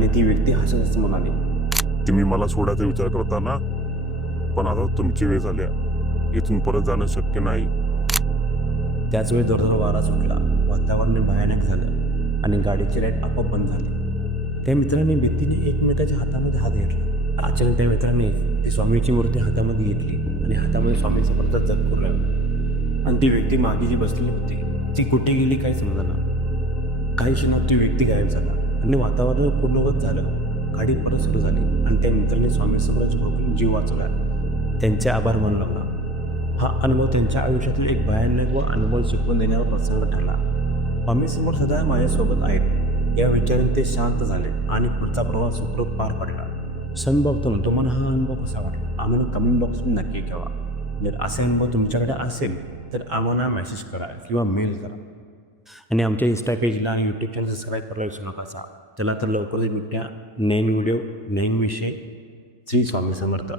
आणि ती व्यक्ती हसत असं म्हणाली, तुम्ही मला सोडायचा विचार करता ना, पण आता तुमची वेळ झाली आहे. इथून परत जाणं शक्य नाही. त्याचवेळी जोरदार वारा सुटला, वातावरण भयानक झालं आणि गाडीची लाईट आपोआप बंद झाली. त्या मित्रांनी भीतीने एकमेकाच्या हातामध्ये हात घेतला. अचानक त्या मित्रांनी ती स्वामीची मूर्ती हातामध्ये घेतली आणि हातामध्ये स्वामी समर्थात जप करू लागला. आणि ती व्यक्ती मागे जी बसलेली होती ती कुठे गेली काही समजेना. काही क्षणात ती व्यक्ती गायब झाला आणि वातावरण पूर्णवत झालं. गाडी परत सुरू झाली आणि त्या मित्रांनी स्वामी समर्थाची बघून जीव वाचवला. त्यांचे आभार मानू लागला. हा अनुभव त्यांच्या आयुष्यातील एक भयानक व अनुभव शिकवून देण्यावर प्रसंग ठरला. स्वामी समोर सदा माझ्यासोबत आहेत या विचाराने ते शांत झाले आणि पुढचा प्रवास सुखरूप पार पडला. समभक्तून तुम्हाला हा अनुभव कसा वाटला आम्हाला कमेंट बॉक्समध्ये नक्की कळवा. जर असे अनुभव तुमच्याकडे असेल तर आम्हाला मेसेज करा किंवा मेल करा. आणि आमच्या इंस्टा पेजला आणि यूट्यूब चॅनल सबस्क्राईब करायला विसरू नका. चला तर लवकरच भेटूया नवीन व्हिडिओ नवीन विषय. श्री स्वामी समर्थ.